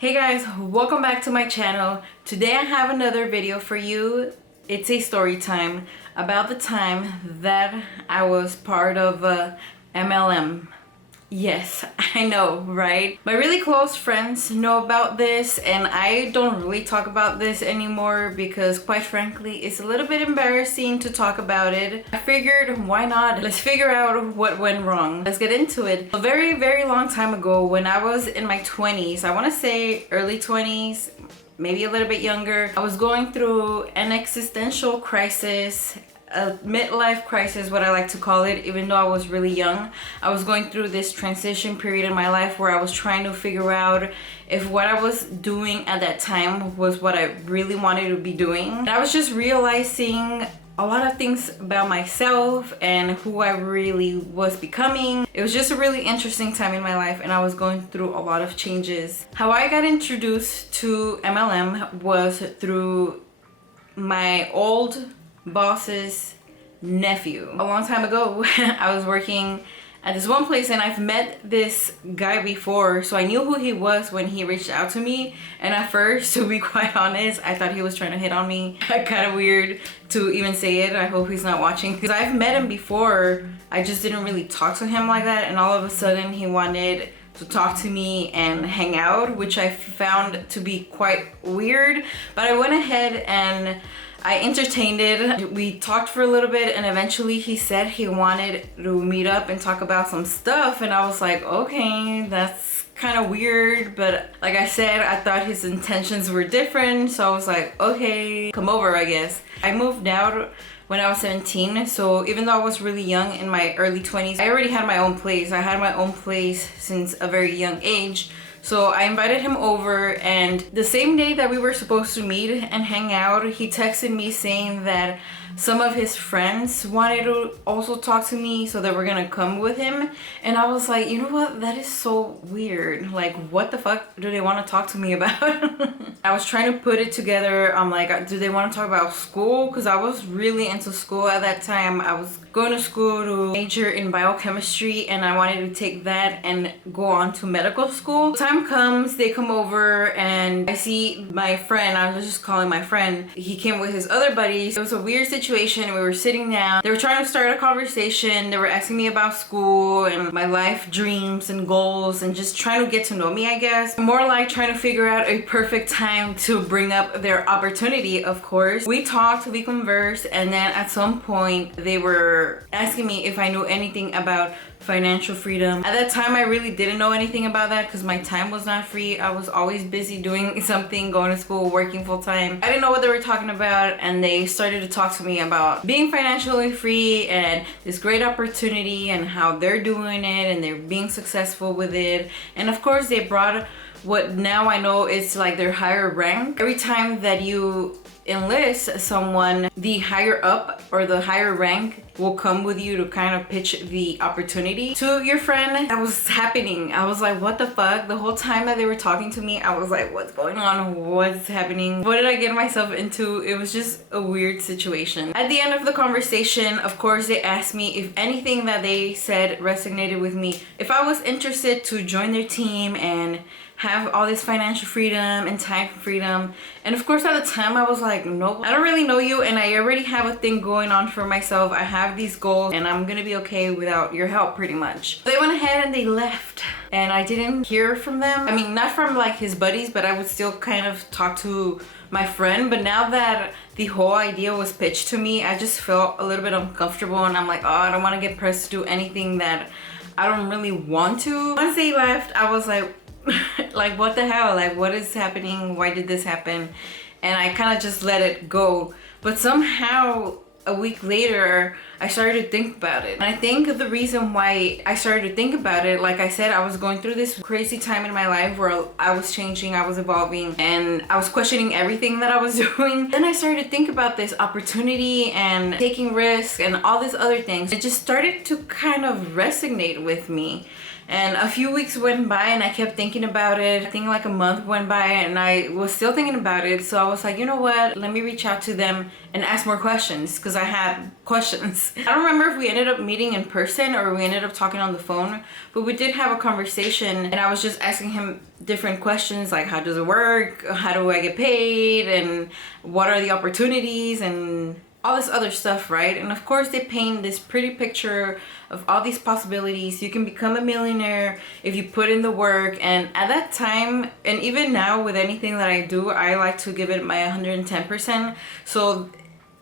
Hey guys, welcome back to my channel. Today I have another video for you. It's a story time about the time that I was part of MLM. Yes, I know, right? My really close friends know about this and I don't really talk about this anymore because quite frankly, it's a little bit embarrassing to talk about it. I figured, why not? Let's figure out what went wrong. Let's get into it. A very, very long time ago when I was in my 20s, I want to say early 20s, maybe a little bit younger, I was going through an existential crisis, a midlife crisis, what I like to call it, even though I was really young. I was going through this transition period in my life where I was trying to figure out if what I was doing at that time was what I really wanted to be doing. And I was just realizing a lot of things about myself and who I really was becoming. It was just a really interesting time in my life and I was going through a lot of changes. How I got introduced to MLM was through my old boss's nephew. A long time ago, I was working at this one place and I've met this guy before, so I knew who he was when he reached out to me. And at first, to be quite honest, I thought he was trying to hit on me. Kind of weird to even say it. I hope he's not watching because I've met him before. I just didn't really talk to him like that, and all of a sudden he wanted to talk to me and hang out, which I found to be quite weird. But I went ahead and I entertained it. We talked for a little bit and eventually he said he wanted to meet up and talk about some stuff, and I was like, okay, that's kind of weird, but like I said, I thought his intentions were different, so I was like, okay, come over, I guess. I moved out when I was 17, so even though I was really young in my early 20s, I already had my own place. I had my own place since a very young age. So I invited him over, and the same day that we were supposed to meet and hang out, he texted me saying that some of his friends wanted to also talk to me, so they were gonna come with him. And I was like, you know what, that is so weird. Like, what the fuck do they want to talk to me about? I was trying to put it together. I'm like, do they want to talk about school? Because I was really into school at that time. I was going to school to major in biochemistry and I wanted to take that and go on to medical school. Time comes, they come over and I see my friend, I was just calling my friend, he came with his other buddies. It was a weird situation. We were sitting down, they were trying to start a conversation, they were asking me about school and my life dreams and goals and just trying to get to know me, I guess. More like trying to figure out a perfect time to bring up their opportunity, of course. We talked, we conversed, and then at some point they were asking me if I knew anything about financial freedom. At that time, I really didn't know anything about that because my time was not free. I was always busy doing something, going to school, working full time. I didn't know what they were talking about, and they started to talk to me about being financially free and this great opportunity and how they're doing it and they're being successful with it. And of course, they brought what now I know is like their higher rank. Every time that you enlist someone, the higher up or the higher rank will come with you to kind of pitch the opportunity to your friend. That was happening. I was like, what the fuck? The whole time that they were talking to me, I was like, what's going on? What's happening? What did I get myself into? It was just a weird situation. At the end of the conversation, of course, they asked me if anything that they said resonated with me, if I was interested to join their team and have all this financial freedom and time freedom. And of course at the time I was like, nope, I don't really know you and I already have a thing going on for myself. I have these goals and I'm gonna be okay without your help pretty much. They went ahead and they left and I didn't hear from them. I mean, not from like his buddies, but I would still kind of talk to my friend. But now that the whole idea was pitched to me, I just felt a little bit uncomfortable and I'm like, oh, I don't want to get pressed to do anything that I don't really want to. Once they left, I was like, like, what the hell? Like, what is happening? Why did this happen? And I kind of just let it go. But somehow a week later, I started to think about it. And I think the reason why I started to think about it, like I said, I was going through this crazy time in my life where I was changing, I was evolving, and I was questioning everything that I was doing. Then I started to think about this opportunity and taking risks and all these other things. It just started to kind of resonate with me. And a few weeks went by and I kept thinking about it. I think like a month went by and I was still thinking about it. So I was like, you know what? Let me reach out to them and ask more questions because I had questions. I don't remember if we ended up meeting in person or we ended up talking on the phone, but we did have a conversation and I was just asking him different questions like how does it work? How do I get paid? And what are the opportunities? And all this other stuff, right? And of course they paint this pretty picture of all these possibilities. You can become a millionaire if you put in the work. And at that time, and even now with anything that I do, I like to give it my 110%. So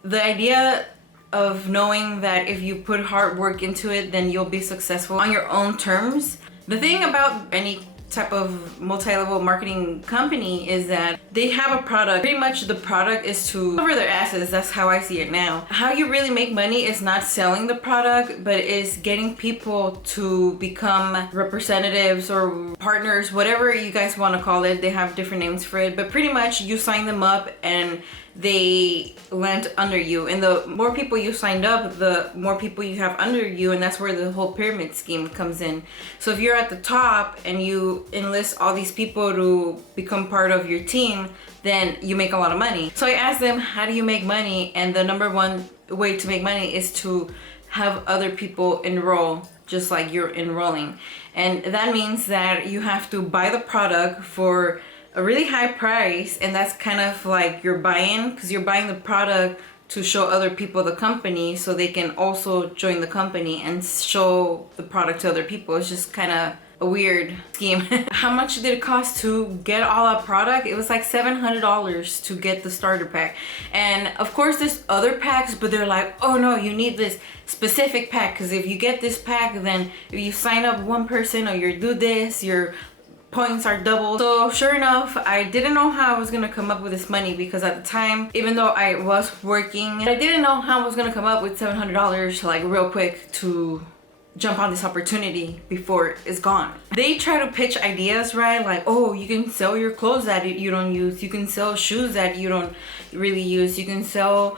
the idea of knowing that if you put hard work into it, then you'll be successful on your own terms. The thing about any type of multi-level marketing company is that they have a product. Pretty much the product is to cover their asses. That's how I see it now. How you really make money is not selling the product, but is getting people to become representatives or partners, whatever you guys want to call it. They have different names for it, but pretty much you sign them up and they land under you, and the more people you signed up, the more people you have under you, and that's where the whole pyramid scheme comes in. So if you're at the top and you enlist all these people to become part of your team, then you make a lot of money. So I asked them, how do you make money? And the number one way to make money is to have other people enroll just like you're enrolling. And that means that you have to buy the product for a really high price, and that's kind of like your buy-in, because you're buying the product to show other people the company so they can also join the company and show the product to other people. It's just kind of a weird scheme. How much did it cost to get all that product? It was like $700 to get the starter pack. And of course there's other packs, but they're like, oh no, you need this specific pack, because if you get this pack, then if you sign up one person or you do this, your points are doubled. So sure enough, I didn't know how I was gonna come up with this money, because at the time, even though I was working, I didn't know how I was gonna come up with $700 like real quick to jump on this opportunity before it's gone. They try to pitch ideas, right? Like, oh, you can sell your clothes that you don't use, you can sell shoes that you don't really use, you can sell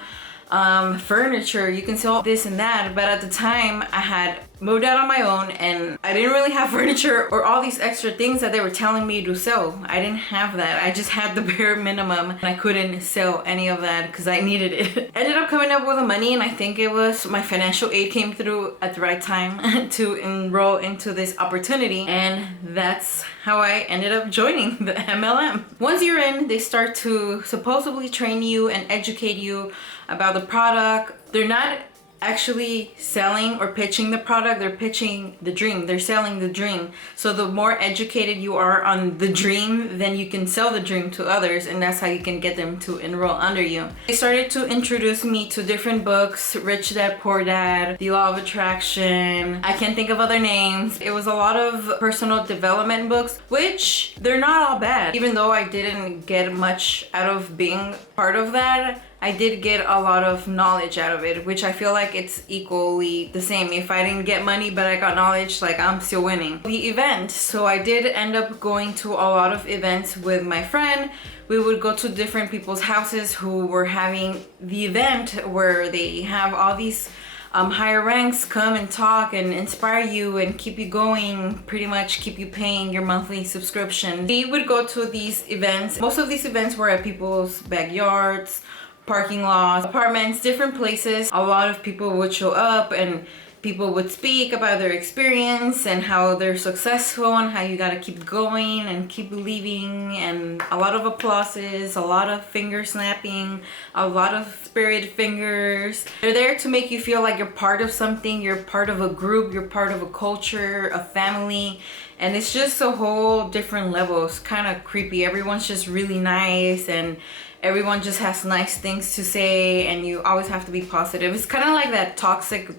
furniture, you can sell this and that. But at the time I had moved out on my own and I didn't really have furniture or all these extra things that they were telling me to sell. I didn't have that. I just had the bare minimum and I couldn't sell any of that because I needed it. Ended up coming up with the money, and I think it was my financial aid came through at the right time to enroll into this opportunity, and that's how I ended up joining the MLM. Once you're in, they start to supposedly train you and educate you about the product. They're not actually selling or pitching the product, they're pitching the dream, they're selling the dream. So the more educated you are on the dream, then you can sell the dream to others, and that's how you can get them to enroll under you. They started to introduce me to different books, Rich Dad Poor Dad, The Law of Attraction, I can't think of other names. It was a lot of personal development books, which they're not all bad. Even though I didn't get much out of being part of that, I did get a lot of knowledge out of it, which I feel like it's equally the same. If I didn't get money but I got knowledge, like I'm still winning. The event, so I did end up going to a lot of events with my friend. We would go to different people's houses who were having the event where they have all these higher ranks come and talk and inspire you and keep you going, pretty much keep you paying your monthly subscription. We would go to these events. Most of these events were at people's backyards, parking lots, apartments, different places. A lot of people would show up and people would speak about their experience and how they're successful and how you gotta keep going and keep believing, and a lot of applauses, a lot of finger snapping, a lot of spirit fingers. They're there to make you feel like you're part of something, you're part of a group, you're part of a culture, a family. And it's just a whole different level. It's kind of creepy. Everyone's just really nice and everyone just has nice things to say, and you always have to be positive. It's kind of like that toxic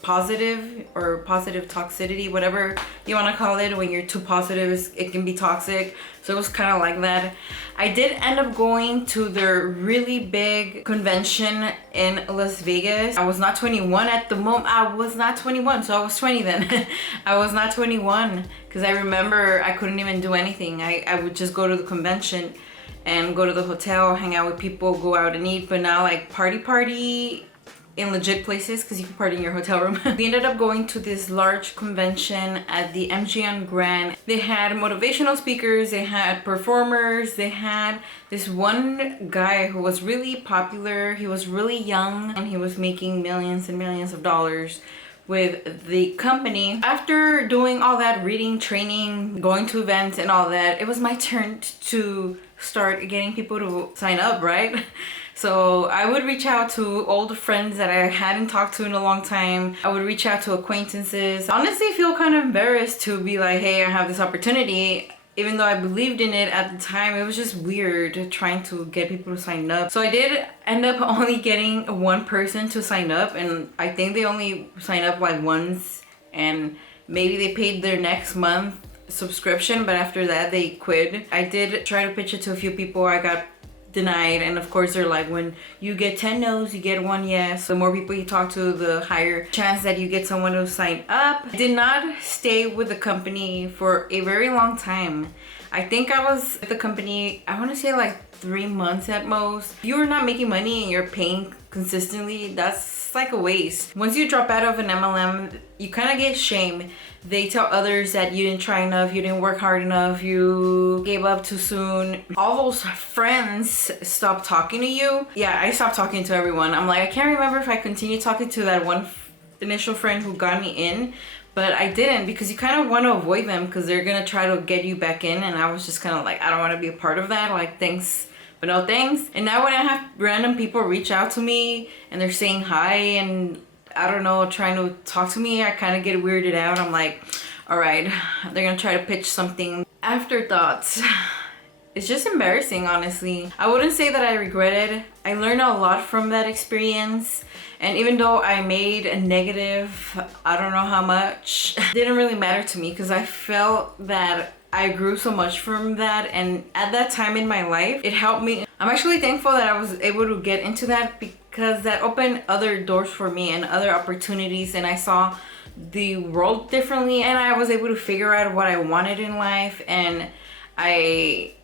positive or positive toxicity, whatever you want to call it. When you're too positive, it can be toxic. So it was kind of like that. I did end up going to their really big convention in Las Vegas. I was not 21 at the moment. I was not 21, so I was 20 then. I was not 21 because I remember I couldn't even do anything. I would just go to the convention and go to the hotel, hang out with people, go out and eat. But now, like, party in legit places because you can party in your hotel room. We ended up going to this large convention at the MGM Grand. They had motivational speakers, they had performers, they had this one guy who was really popular. He was really young and he was making millions and millions of dollars with the company. After doing all that reading, training, going to events and all that, it was my turn to start getting people to sign up, right? So I would reach out to old friends that I hadn't talked to in a long time. I would reach out to acquaintances. Honestly, I feel kind of embarrassed to be like, hey, I have this opportunity. Even though I believed in it at the time, it was just weird trying to get people to sign up. So I did end up only getting one person to sign up, and I think they only signed up like once, and maybe they paid their next month subscription, but after that they quit. I did try to pitch it to a few people. I got denied, and of course they're like, when you get 10 no's you get 1 yes. The more people you talk to, the higher chance that you get someone to sign up. I did not stay with the company for a very long time. I think I was with the company, I want to say like 3 months at most. If you're not making money and you're paying consistently, that's like a waste. Once you drop out of an MLM, you kind of get shame. They tell others that you didn't try enough, you didn't work hard enough, you gave up too soon. All those friends stop talking to you. Yeah, I stopped talking to everyone. I'm like, I can't remember if I continued talking to that one initial friend who got me in, but I didn't, because you kind of want to avoid them because they're gonna try to get you back in, and I was just kind of like, I don't want to be a part of that. Like, thanks but no thanks. And now when I have random people reach out to me and they're saying hi and I don't know, trying to talk to me, I kind of get weirded out. I'm like, all right, they're gonna try to pitch something. Afterthoughts. It's just embarrassing, honestly. I wouldn't say that I regret it. I learned a lot from that experience. And even though I made a negative, I don't know how much, it didn't really matter to me because I felt that I grew so much from that, and at that time in my life, it helped me. I'm actually thankful that I was able to get into that because that opened other doors for me and other opportunities, and I saw the world differently, and I was able to figure out what I wanted in life, and I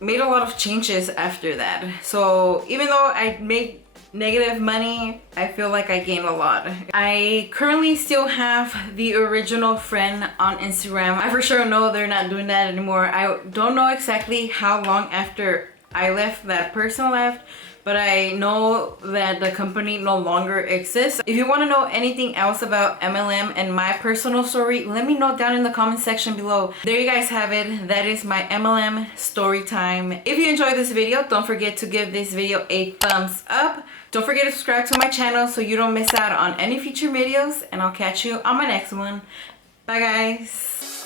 made a lot of changes after that. So even though I made negative money, I feel like I gained a lot. I currently still have the original friend on Instagram. I for sure know they're not doing that anymore. I don't know exactly how long after I left that person left, but I know that the company no longer exists. If you want to know anything else about MLM and my personal story, let me know down in the comment section below. There you guys have it. That is my MLM story time. If you enjoyed this video, don't forget to give this video a thumbs up. Don't forget to subscribe to my channel so you don't miss out on any future videos, and I'll catch you on my next one. Bye guys.